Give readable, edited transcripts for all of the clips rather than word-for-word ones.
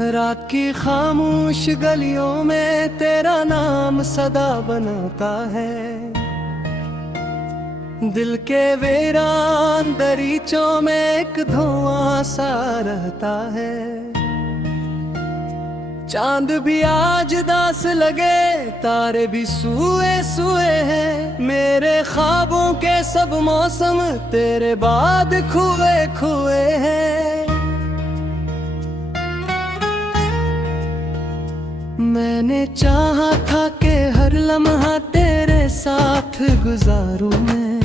रात की खामोश गलियों में तेरा नाम सदा बनता है। दिल के वीरान दरीचों में एक धुआं सा रहता है। चांद भी आज दास लगे, तारे भी सुए सुए हैं। मेरे ख्वाबों के सब मौसम तेरे बाद खुए खुए हैं। मैंने चाहा था कि हर लम्हा तेरे साथ गुजारूं मैं,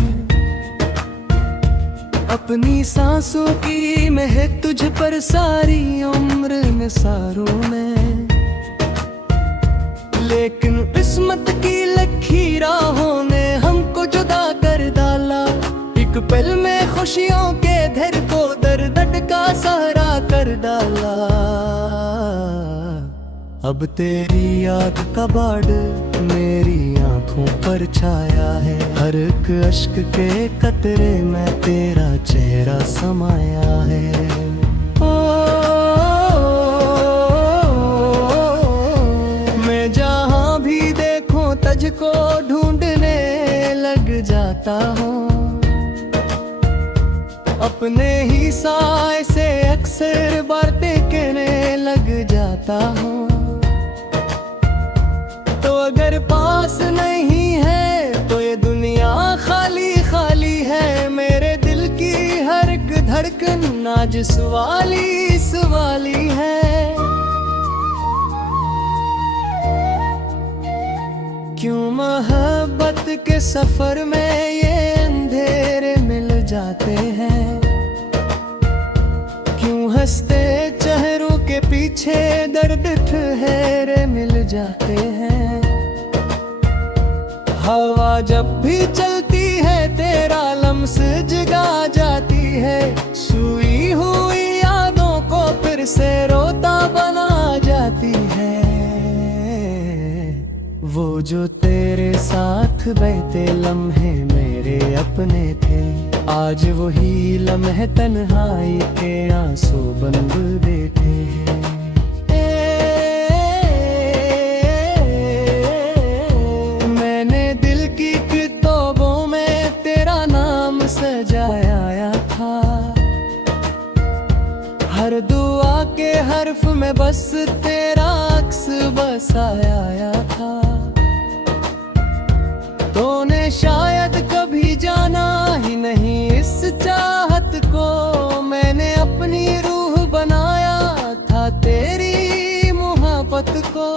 अपनी सांसों की महक तुझ पर सारी उम्र निसारूं मैं। लेकिन किस्मत की लकीरों ने हमको जुदा कर डाला। एक पल में खुशियों के घर को दर्द का सहारा कर डाला। अब तेरी याद का बाढ़ मेरी आंखों पर छाया है। हर एक अश्क के कतरे में तेरा चेहरा समाया है। ओ, मैं जहां भी देखूं तुझको ढूंढने लग जाता हूँ। अपने ही साए से अक्सर बातें कहने लग जाता हूँ। तो अगर पास नहीं है तो ये दुनिया खाली खाली है। मेरे दिल की हर एक धड़कन आज सवाली है। क्यों मोहब्बत के सफर में ये अंधेरे मिल जाते हैं। क्यों हंसते चेहरों के पीछे दर्द ठहरे मिल जाते हैं। हवा जब भी चलती है तेरा लम्स जगा जाती है। सोई हुई यादों को फिर से रोता बना जाती है। वो जो तेरे साथ बहते लम्हे मेरे अपने थे, आज वही लम्हे तन्हाई के आंसू बन बैठे हैं। मैंने दिल की किताबों में तेरा नाम सजाया था। हर दुआ के हर्फ में बस तेरा अक्स बसाया था। तूने शायद कभी जाना ही नहीं इस चाहत को। मैंने अपनी रूह बनाया था तेरी मोहब्बत को।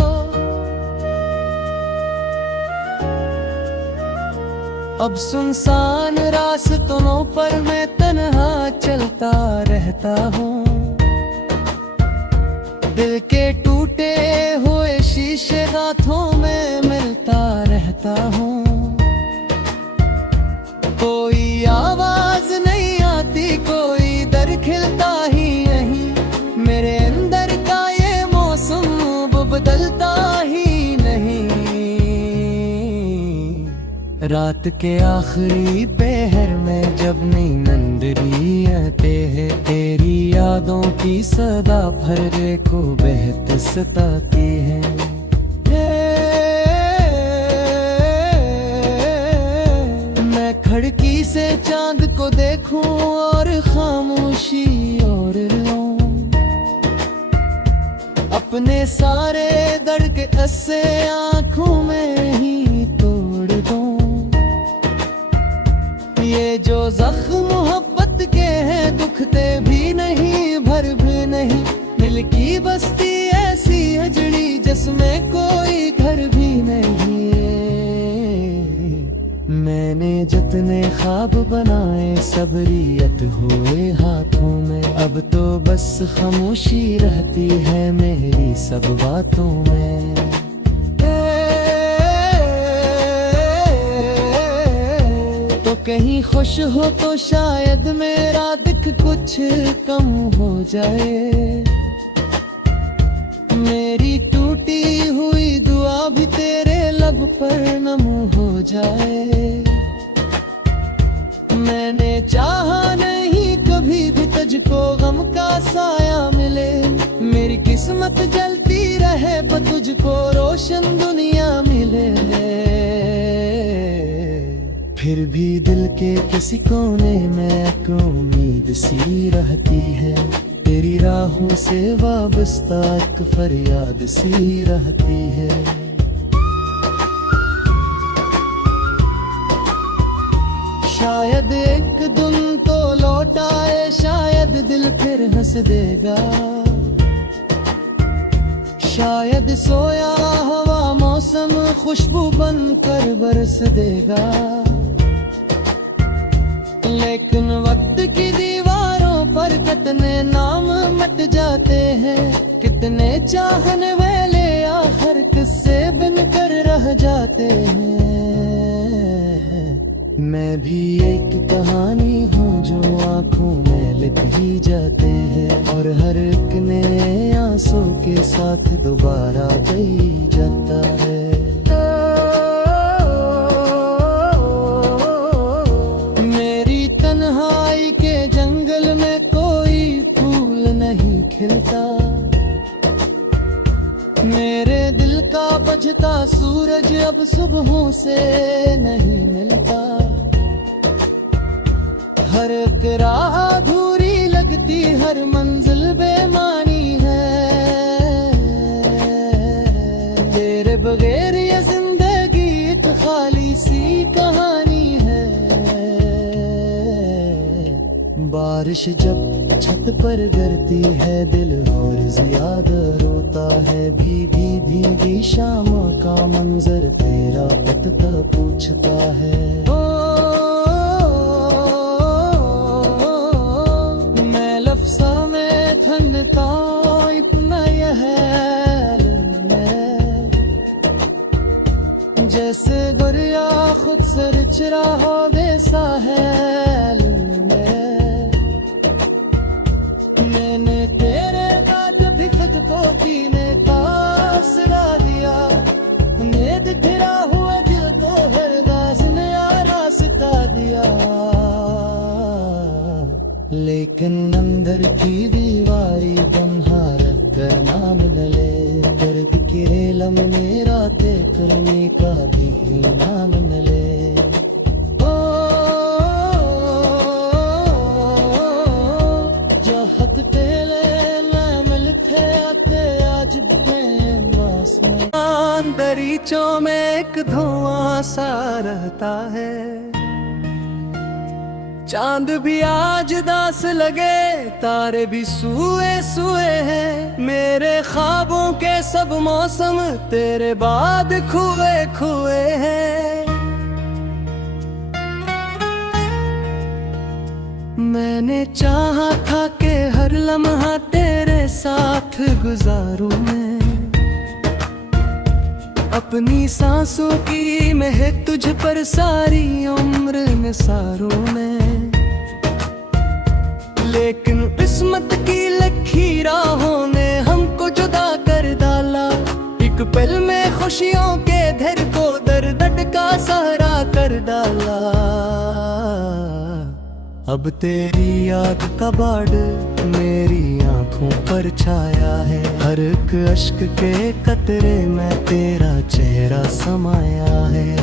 अब सुनसान रास्तों पर मैं तन्हा चलता रहता हूँ। दिल के टूटे हुए शीशे हाथों में मिलता रहता हूँ। कोई आवाज नहीं आती, कोई दर खिलता ही नहीं। मेरे अंदर का ये मौसम बदलता ही नहीं। रात के आखिरी पहर में जब नींदरी आते हैं, तेरी यादों की सदा भरे को बहत सताती है। मैं खिड़की से चांद को देखूं और खामोशी और लूं। अपने सारे दर्द के अस्से आंखों में ही तोड़ दूं। ये जो जख्म मोहब्बत के हैं, दुखते भी नहीं भर भी नहीं। दिल की बस्ती ऐसी हजड़ी जिसमें कोई घर भी नहीं। मैंने जितने ख्वाब बनाए सब रियत हुए हाथों में। अब तो बस खामोशी रहती है मेरी सब बातों में। तो कहीं खुश हो तो शायद मेरा दिख कुछ कम हो जाए। मेरी टूटी हुई दुआ भी तेरे लब पर नम हो जाए। मैंने चाहा नहीं कभी भी तुझको गम का साया मिले। मेरी तेरी किस्मत जलती रहे पर तुझको रोशन दुनिया मिले। फिर भी दिल के किसी कोने में एक उम्मीद सी रहती है, तेरी राहों से वाबस्ता एक फरियाद सी रहती है। शायद एक दिन तो लौट आए, शायद दिल फिर हंस देगा, शायद सोया हवा मौसम खुशबू बनकर बरस देगा। लेकिन वक्त की दीवारों पर कितने नाम मिट जाते हैं, कितने चाहने वाले आखिर किससे बिन कर रह जाते हैं। मैं भी एक कहानी हूँ जो आंखों में लिख ही जाते हैं, और हर एक नए आंसू के साथ दोबारा गई जाता है। मेरी तन्हाई के जंगल में कोई फूल नहीं खिलता, मेरे दिल का बजता सूरज अब सुबहों से नहीं मिलता। हर एक राह अधूरी लगती, हर मंजिल बेमानी है, तेरे बगैर ये जिंदगी एक खाली सी कहानी है। बारिश जब छत पर गिरती है दिल और ज्यादा रोता है, भीगी शामों का मंजर तेरा पता पूछता है। मैं लफ्ज़ों में ठंडता इतना यह जैसे गुरिया खुद से रिच रहा वैसा है। मैंने तेरे साथ भी खुद को जीने का आसरा दिया, उम्मीद गिरा हुआ दिल को हर रास नया रास्ता दिया। लेकिन अंदर की दीवारी बंधारक कर नाम न ले, दर्द के लम्हे रातें करने का भी नाम न ले। दरीचों में एक धुआं सा रहता है, चांद भी आज दास लगे, तारे भी सुए सुए हैं। मेरे ख्वाबों के सब मौसम तेरे बाद खुए खुए हैं। मैंने चाहा था कि हर लम्हा तेरे साथ गुजारूं मैं, अपनी सांसों की महक तुझ पर सारी उम्र निसारूं मैं। लेकिन किस्मत की लकीरों ने हमको जुदा कर डाला, एक पल में खुशियों के धर को दर्द का सहारा कर डाला। अब तेरी याद का बाढ़ मेरी आंखों पर छाया है, हर एक अश्क के कतरे में तेरा चेहरा समाया है।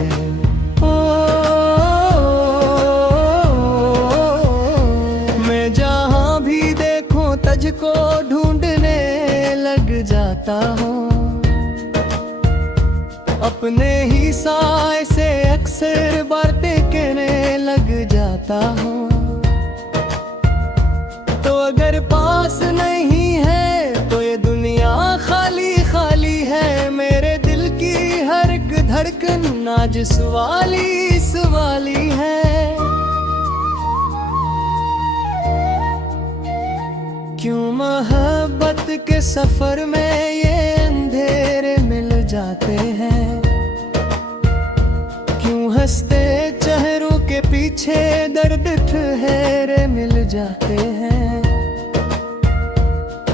मैं जहाँ भी देखूं तुझको ढूंढने लग जाता हूँ, अपने ही साए से अक्सर बातें कहने लग जाता हूँ। तो अगर पास नहीं है तो ये दुनिया खाली खाली है, मेरे दिल की हर एक धड़कन नाज़ वाली है। क्यों मोहब्बत के सफर में ये अंधेरे मिल जाते हैं, क्यों हंसते चेहरों के पीछे दर्द ठहरे मिल जाते हैं।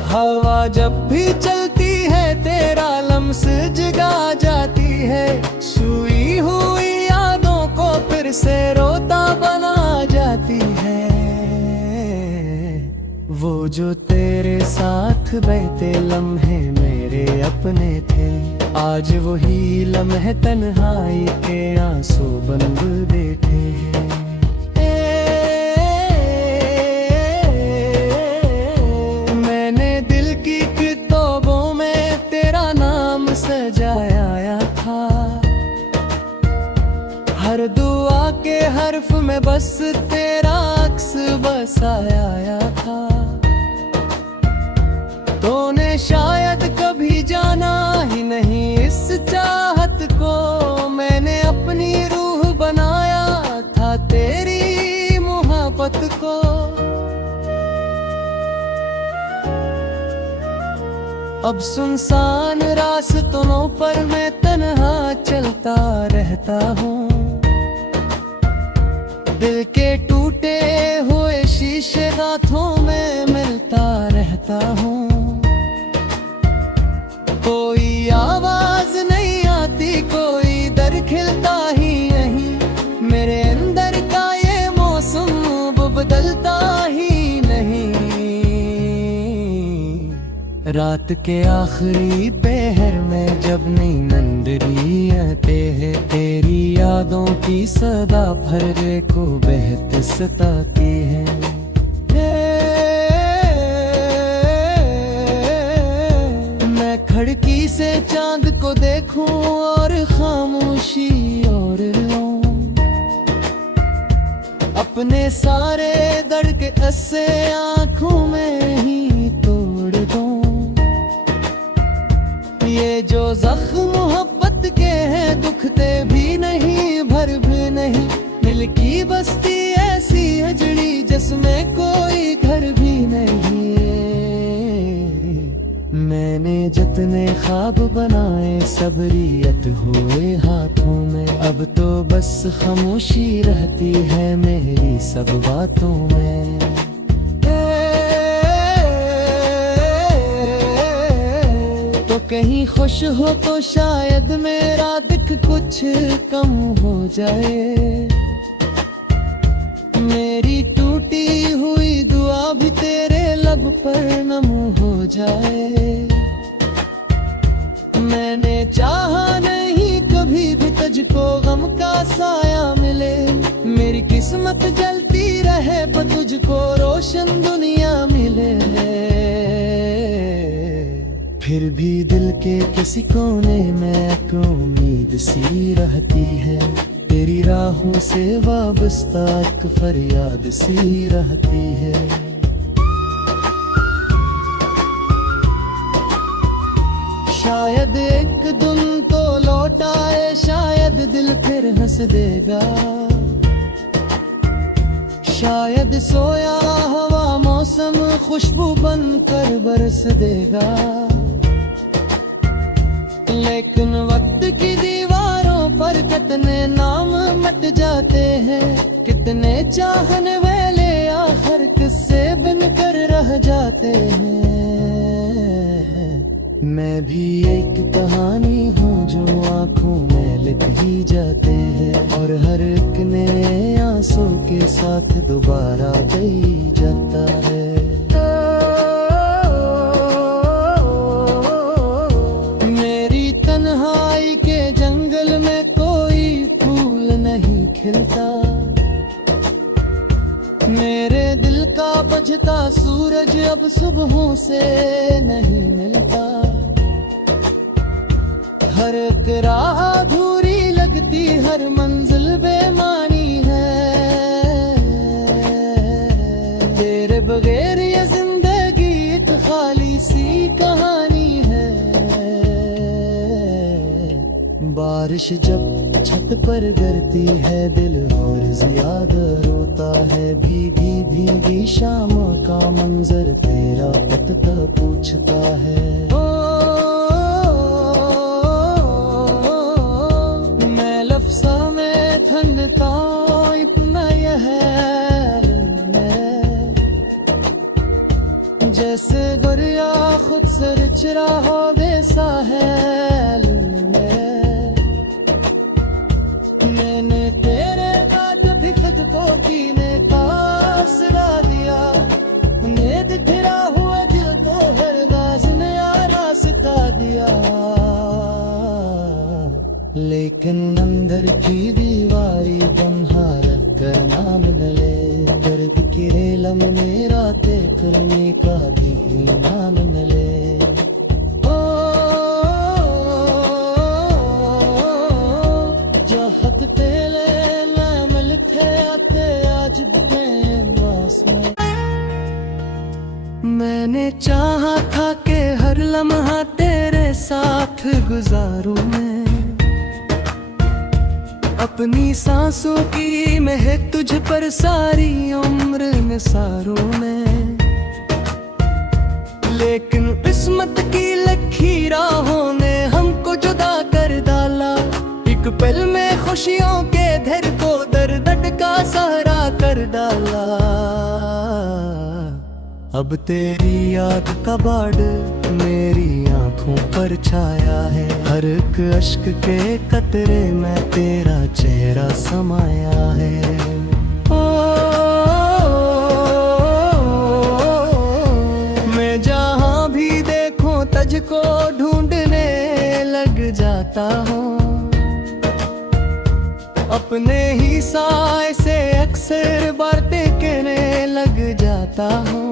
हवा जब भी चलती है तेरा लम्स जगा जाती है, सोई हुई यादों को फिर से रोता बना जाती है। वो जो तेरे साथ बहते लम्हे मेरे अपने थे, आज वही लम्हे तन्हाई के आंसू बन बैठे हैं। मैंने दिल की किताबों में तेरा नाम सजाया था, हर दुआ के हर्फ में बस तेरा अक्स बसाया था। तूने शायद कभी जाना ही नहीं इस चाहत को, मैंने अपनी रूह बनाया था तेरी मोहब्बत को। अब सुनसान रास्तों पर मैं तन्हा चलता रहता हूँ, दिल के टूटे हुए शीशे हाथों में मिलता रहता हूँ। कोई आवाज नहीं आती, कोई दर खिलता ही नहीं, मेरे अंदर का ये मौसम बदलता ही नहीं। रात के आखिरी पहर में जब नींदरी आते है, तेरी यादों की सदा फर्रे को बहत सताती है। मैं खिड़की से चांद को देखूं और खामोशी और लूं, अपने सारे दर्द के अस्से आंखों में ही तोड़ दूं। ये जो जख्म मोहब्बत के हैं, दुखते भी नहीं भर भी नहीं, दिल की बस्ती ऐसी हजड़ी जिसमें कोई घर भी नहीं। मैंने जितने ख्वाब बनाए सब रियत हुए हाथों में, अब तो बस खामोशी रहती है मेरी सब बातों में। कहीं खुश हो तो शायद मेरा दिख कुछ कम हो जाए, मेरी टूटी हुई दुआ भी तेरे लब पर नम हो जाए। मैंने चाहा नहीं कभी भी तुझको गम का साया मिले, मेरी किस्मत जलती रहे पर तुझको रोशन दुनिया मिले। फिर भी दिल के किसी कोने में एक उम्मीद सी रहती है, तेरी राहों से वाबस्ता एक फरियाद सी रहती है। शायद एक दिन तो लौट आए, शायद दिल फिर हंस देगा, शायद सोया हवा मौसम खुशबू बनकर बरस देगा। लेकिन वक्त की दीवारों पर कितने नाम मिट जाते हैं, कितने चाहने वाले आखिर किससे बिन कर रह जाते हैं। मैं भी एक कहानी हूँ जो आंखों में लिख ही जाते हैं, और हर एक नए आंसू के साथ दोबारा गई जाता है। मेरी तन्हाई के जंगल में कोई फूल नहीं खिलता, मेरे दिल का बजता सूरज अब सुबहों से नहीं मिलता। हर एक राह अधूरी लगती, हर मंजिल बेमानी है, तेरे बगैर ये जिंदगी एक खाली सी कहानी है। बारिश जब छत पर गिरती है दिल और ज्यादा रोता है, भीगी भीगी शाम का मंजर तेरा पता पूछता है। मैं लफ्ज़ा में ठंडता इतना यह जैसे गुरिया खुद से रिच रहा वैसा है। मैंने तेरे बाद भी खुद को जीने का आसरा दिया, उन्हें दिख रहा लेकिन अंदर की दीवारी बंधा रखकर नाम न ले। दर्द की रेलम मेरा ते करने का भी नाम न ले। ओ जहत तेले मैं मिलते आते आज में। मैंने चाहा था कि हर लम्हा तेरे साथ गुजारूं मैं, अपनी सांसों की महक तुझ पर सारी उम्र निसारूं मैं। लेकिन किस्मत की लकीरों ने हमको जुदा कर डाला। एक पल में खुशियों के धर को दर्द का सहारा कर डाला। अब तेरी याद का बाढ़ मेरी आंखों पर छाया है। हर एक अश्क के कतरे में तेरा चेहरा समाया है। ओ, मैं जहां भी देखूं तुझको ढूंढने लग जाता हूँ। अपने ही साए से अक्सर बातें कहने लग जाता हूँ।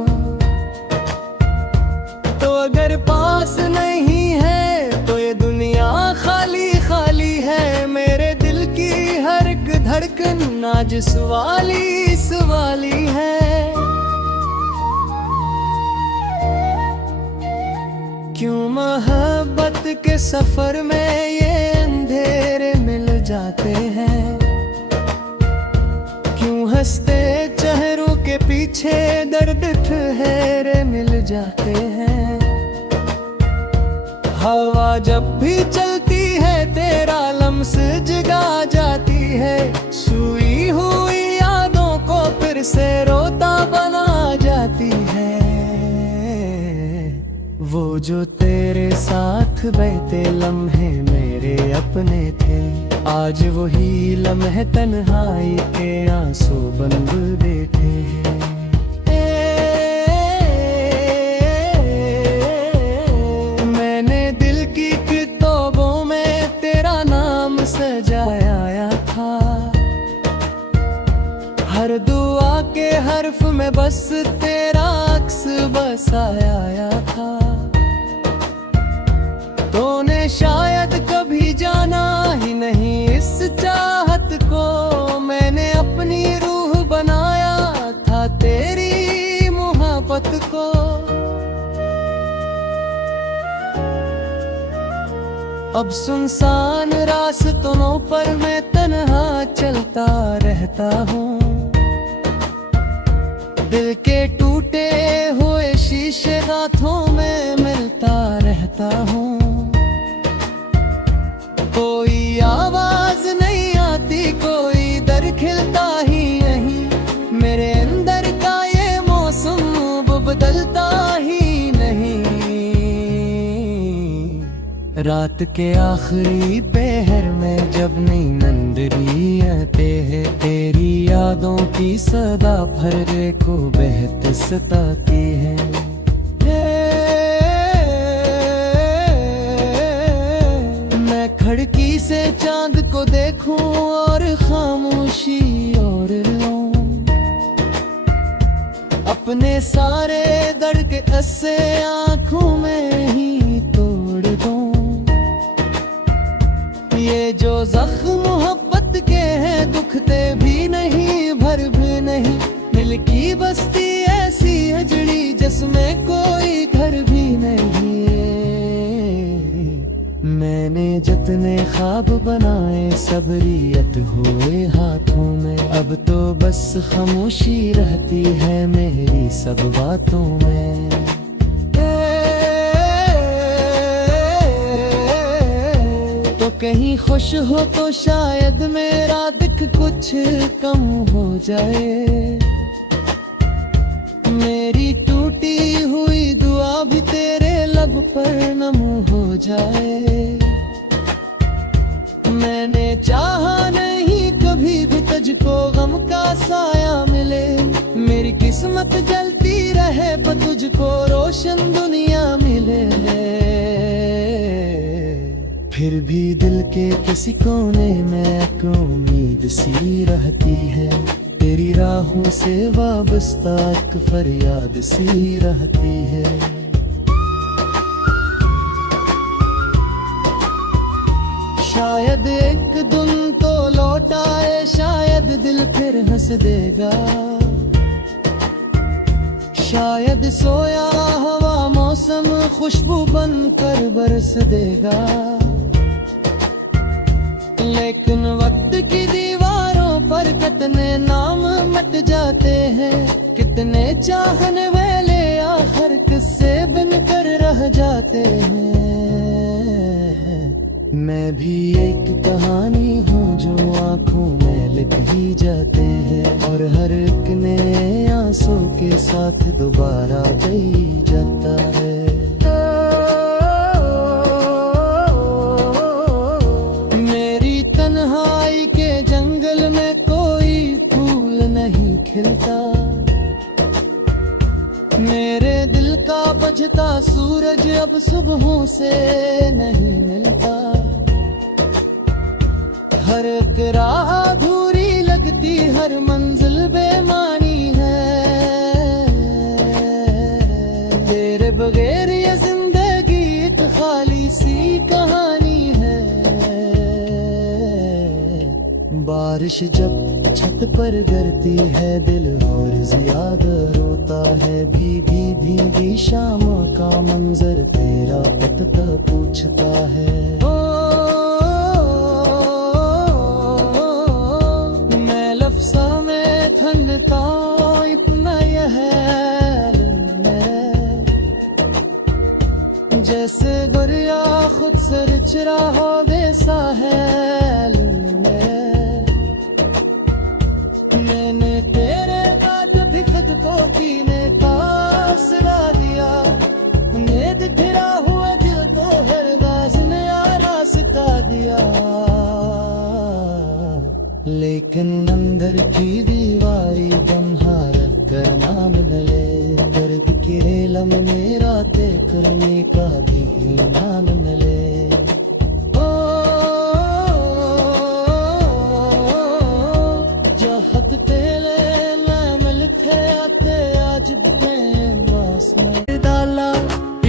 तो अगर पास नहीं है तो ये दुनिया खाली खाली है। मेरे दिल की हर एक धड़कन आज सवाली है। क्यों मोहब्बत के सफर में ये अंधेरे मिल जाते हैं। क्यों हंसते चेहरों के पीछे दर्द ठहरे मिल जाते हैं। हवा जब भी चलती है तेरा लम्स जगा जाती है। सोई हुई यादों को फिर से रोता बना जाती है। वो जो तेरे साथ बहते लम्हे मेरे अपने थे, आज वही लम्हे तन्हाई के आंसू बन बैठे हैं। मैंने दिल की किताबों में तेरा नाम सजाया था। हर दुआ के हर्फ में बस तेरा अक्स बसाया था। तूने शायद कभी जाना ही नहीं इस चाहत को। मैंने अपनी रूह बनाया था तेरी मोहब्बत को। अब सुनसान रास्तों पर मैं तन्हा चलता रहता हूँ। दिल के टूटे हुए शीशे हाथों में मिलता रहता हूँ। कोई आवाज नहीं आती, कोई दर खिलता ही नहीं। मेरे अंदर का ये मौसम बदलता ही नहीं। रात के आखिरी पहर में जब नींदरी आते है, तेरी यादों की सदा भरे को बहत सताती है। खिड़की से चांद को देखूं और खामोशी और लूं। अपने सारे दर्द के अस्से आंखों में ही तोड़ दूं। ये जो जख्म मोहब्बत के हैं दुखते भी नहीं भर भी नहीं। दिल की बस्ती ऐसी अजड़ी जिसमें कोई घर भी नहीं। मैंने जितने ख्वाब बनाए सब रियत हुए हाथों में। अब तो बस खामोशी रहती है मेरी सब बातों में। तो कहीं खुश हो तो शायद मेरा दुख कुछ कम हो जाए। मेरी टूटी हुई दुआ भी तेरे लब पर नम हो जाए। मैंने चाहा नहीं कभी भी तुझको गम का साया मिले। मेरी किस्मत जलती रहे पर तुझको रोशन दुनिया मिले। फिर भी दिल के किसी कोने में एक उम्मीद सी रहती है, तेरी राहों से वाबस्ता एक फरियाद सी रहती है। शायद एक दिन तो लौट आए, शायद दिल फिर हंस देगा, शायद सोया हवा मौसम खुशबू बनकर बरस देगा। लेकिन वक्त की दीवारों पर कितने नाम मिट जाते हैं, कितने चाहने वाले आखिर किससे बिनकर रह जाते हैं। मैं भी एक कहानी हूँ जो आंखों में लिख ही जाते हैं, और हर एक नए आंसू के साथ दोबारा गई जाता है। मेरी तन्हाई के जंगल में कोई फूल नहीं खिलता, मेरे दिल का बजता सूरज अब सुबहों से नहीं मिलता। हर एक राह अधूरी लगती, हर मंजिल बेमानी है, तेरे बगैर ये जिंदगी एक खाली सी कहानी है। बारिश जब छत पर गिरती है, दिल और ज्यादा रोता है, भीगी भीगी शामों का मंजर तेरा पता पूछता है। मैं लफ्ज़ों में ठंडता इतना यह जैसे गुरिया खुद से रिच रहा वैसा है। मैंने तेरे बाद भी खुद को जीने का सला दिया, उम्मीद फिरा हुआ दिल को हर बाज नया रास्ता दिया। लेकिन अंदर की दीवारी बन्हा रखकर नाम न ले, दर्द की रेलम में रातें करने का भी नाम न ले। जहत तेरे में मिलते आते आज भी डाला,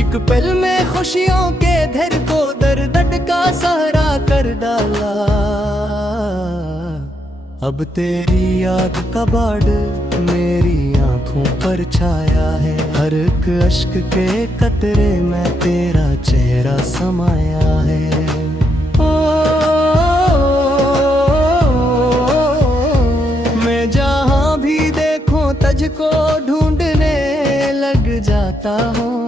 एक पल में खुशियों के धर को दर्द का सहारा कर डाला। अब तेरी याद का बाढ़ मेरी आंखों पर छाया है, हर एक अश्क के कतरे में तेरा चेहरा समाया है। मैं जहाँ भी देखूं तुझको ढूंढने लग जाता हूँ,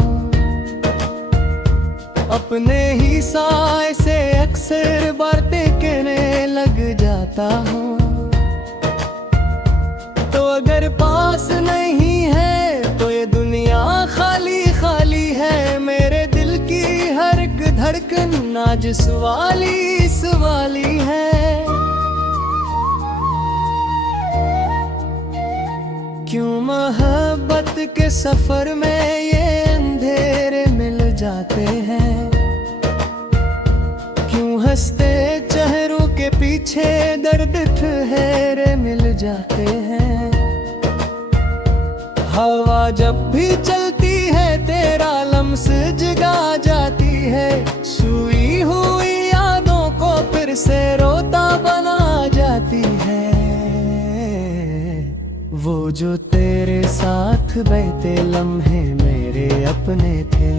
अपने ही साए से अक्सर बातें कहने लग जाता हूँ। तो अगर पास नहीं है तो ये दुनिया खाली खाली है, मेरे दिल की हर एक धड़कन आज सवाली सवाली है। क्यों मोहब्बत के सफर में ये अंधेरे मिल जाते हैं, क्यों हंसते चेहरों के पीछे दर्द ठहरे मिल जाते हैं। हवा जब भी चलती है तेरा लम्स जगा जाती है, सोई हुई यादों को फिर से रोता बना जाती है। वो जो तेरे साथ बहते लम्हे मेरे अपने थे,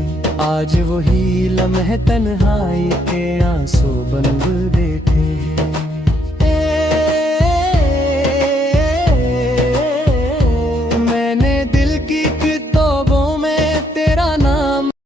आज वही लम्हे तन्हाई के आंसू बन दे